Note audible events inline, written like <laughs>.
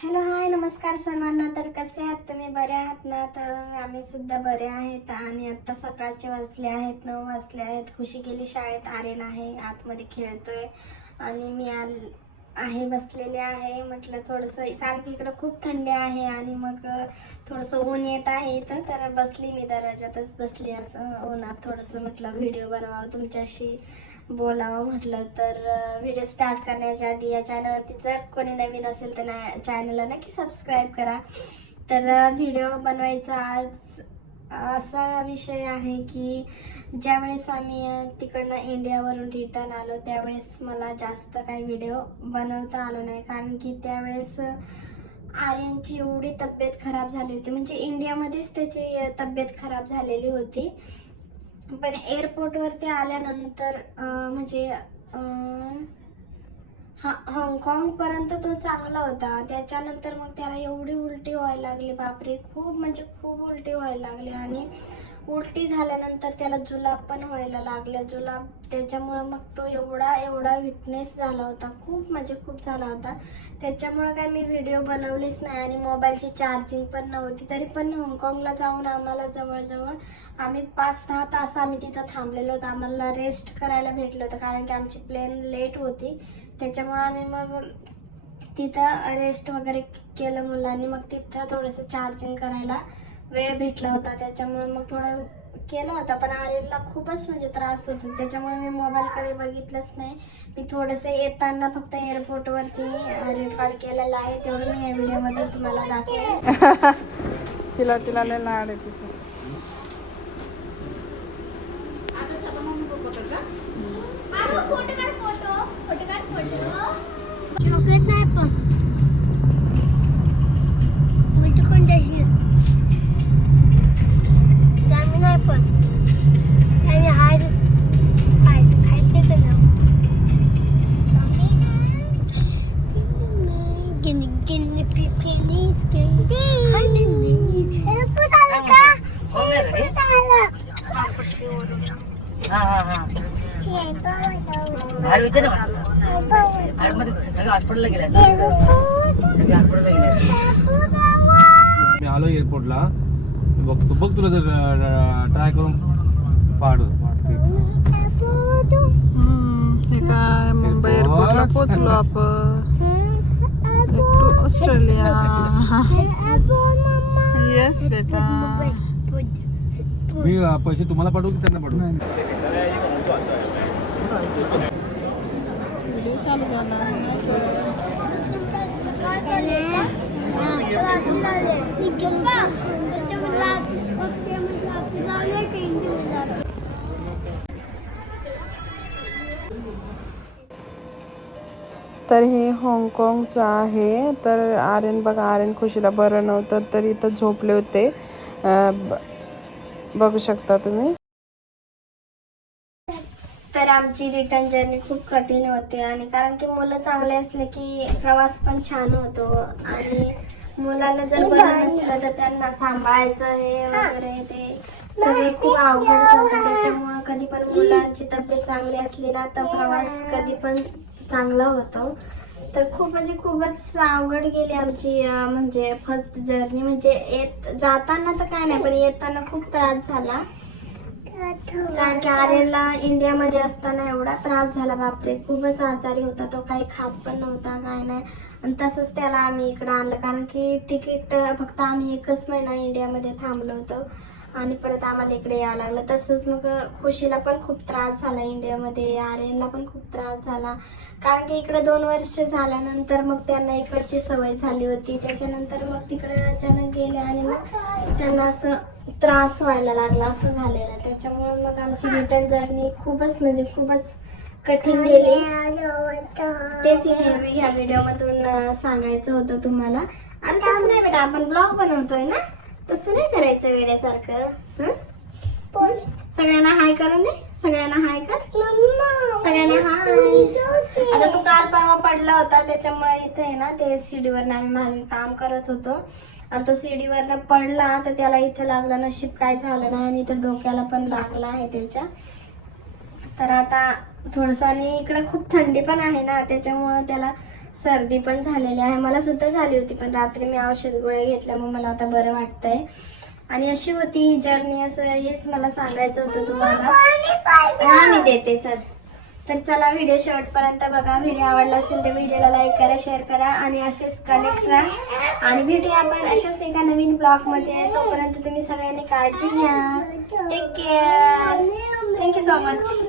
Hello hi नमस्कार सर्वांना तर कसे आहात? तुम्ही बरे आहात ना? तर आम्ही सुद्धा बरे आहेत आणि आता सकाळचे वाजले आहेत नऊ वाजले आहेत. खुशी गेली शाळेत आर्यन आहे. आतमध्ये खेळतोय आणि मी आल आहे बसलेले आहे. म्हटलं थोडंसं कारण की इकडं खूप थंडी आहे आणि मग थोडंसं ऊन येत आहे इथं. तर बसली मी दरवाजातच बसली असं उन्हात थोडंसं. म्हटलं व्हिडिओ बनवावं तुमच्याशी बोलावं म्हटलं. तर व्हिडिओ स्टार्ट करण्याच्या आधी या चॅनलवरती जर कोणी नवीन असेल तर ना चॅनलला नक्की सबस्क्राईब करा. तर व्हिडिओ बनवायचा आज असा विषय आहे की ज्यावेळेस आम्ही तिकडनं इंडियावरून रिटर्न आलो त्यावेळेस मला जास्त काही व्हिडिओ बनवता आला नाही. कारण की त्यावेळेस आर्यनची एवढी तब्येत खराब झाली होती. म्हणजे इंडियामध्येच त्याची तब्येत खराब झालेली होती. पण एअरपोर्टवरती आल्यानंतर म्हणजे हा हाँगकाँगपर्यंत तो चांगला होता. त्याच्यानंतर मग त्याला एवढी उलटी व्हायला लागली बापरे. खूप म्हणजे खूप उलटी व्हायला लागली. आणि उलटी झाल्यानंतर त्याला जुलाब पण व्हायला लागल्या जुलाब त्याच्यामुळं मग तो एवढा एवढा विकनेस झाला होता. खूप म्हणजे खूप झाला होता. त्याच्यामुळं काय मी व्हिडिओ बनवलीच नाही आणि मोबाईलची चार्जिंग पण नव्हती. तरी पण हाँगकाँगला जाऊन आम्हाला जवळजवळ आम्ही पाच सहा तास आम्ही तिथं थांबलेलो होतो. आम्हाला रेस्ट करायला भेटलं होतं कारण की आमची प्लेन लेट होती. त्याच्यामुळं आम्ही मग तिथं रेस्ट वगैरे केलं मुलांनी. मग तिथं थोडंसं चार्जिंग करायला वेळ भेटला होता. त्याच्यामुळे मग थोडं केलं होतं पण आर्यनला खूपच म्हणजे त्रास होतो. त्याच्यामुळे मी मोबाईलकडे बघितलंच नाही. मी थोडंसं येताना फक्त एअरपोर्टवरती मी रेकॉर्ड केलेलं आहे तेवढं मी या व्हिडिओमध्ये तुम्हाला दाखवेन. <laughs> तिला तिला लय लाड आहे तिचं. बाहेर विचार ना मला सगळं हॉस्पिटलला हॉस्पिटलला मी आलो एअरपोर्टला बघतो. बघ तुला जर ट्राय करून पाड हम्म, मुंबई एअरपोर्टला पोहोचलो आपण. To Australia. येस बेटा. मी पैसे तुम्हाला पाठवू की त्यांना पाठवू? व्हिडिओ चालू झाला तर हे हाँगकाँगचं आहे. तर आर्यन बघा आर्यन खुशीला बरं नव्हतं तर इथं झोपले होते. बघू शकता तुम्ही. तर आमची रिटर्न जर्नी खूप कठीण होते आणि कारण की मुलं चांगले असले की प्रवास पण छान होतो. आणि मुलांना जर बरं नसलं तर त्यांना सांभाळायचं हे वगैरे ते सगळे खूप अवघड होतं. त्याच्यामुळं कधी पण मुलांची तब्येत चांगली असली ना तर प्रवास कधी पण चांगला होतो. तर खूप म्हणजे खूपच अवघड गेली आमची म्हणजे फर्स्ट जर्नी म्हणजे येत जाताना तर काय नाही पण येताना खूप त्रास झाला. कारण की आर्यनला इंडियामध्ये असताना एवढा त्रास झाला बापरे. खूपच आजारी होता तो. काही खात पण नव्हता काय नाही. आणि तसंच त्याला आम्ही इकडं आणलं. कारण की तिकीट फक्त आम्ही एकच महिना इंडियामध्ये थांबलो होतो. आणि परत आम्हाला इकडे यावं लागलं. तसंच मग खुशीला पण खूप त्रास झाला इंडियामध्ये. आर्यनला पण खूप त्रास झाला. कारण की इकडे दोन वर्ष झाल्यानंतर मग त्यांना इकडची सवय झाली होती. त्याच्यानंतर मग तिकडे अचानक गेले आणि मग त्यांना असं त्रास व्हायला लागला असं झालेलं. त्याच्यामुळे मग आमची रिटर्न जर्नी खूपच म्हणजे खूपच कठीण गेली. तेच हे- ह्या व्हिडिओमधून सांगायचं होतं तुम्हाला. आणि तसं नाही बेटा आपण ब्लॉग बनवतोय ना? तसं नाही करायचं वेड्यासारखं? सगळ्यांना हाय करून दे. सगळ्यांना हाय कर. सगळ्यांना हाय. आता तू काल परवा पडला होता त्याच्यामुळे इथे आहे ना ते सीडीवर आम्ही मागे काम करत होतो. आणि तो सीडीवर पडला तर त्याला इथे लागला नशीब काय झालं नाही आणि इथं डोक्याला पण लागला आहे त्याच्या. तर आता थोडंसं आणि इकडे खूप थंडी पण आहे ना त्याच्यामुळं त्याला सर्दी पण झालेली आहे. मला सुद्धा झाली होती पण रात्री मी औषध गोळ्या घेतल्यामुळे मला आता बरं वाटतंय. आणि अशी होती ही जर्नी असं हेच मला सांगायचं होतं तुम्हाला. हा मी देते चल. तर चला व्हिडिओ शेवटपर्यंत बघा. व्हिडिओ आवडला असेल तर व्हिडिओला लाईक करा शेअर करा आणि असेच कनेक्ट राहा. आणि भेटूया आपण अशाच एका नवीन ब्लॉगमध्ये तोपर्यंत तुम्ही सगळ्यांनी काळजी घ्या. Take care thank you so much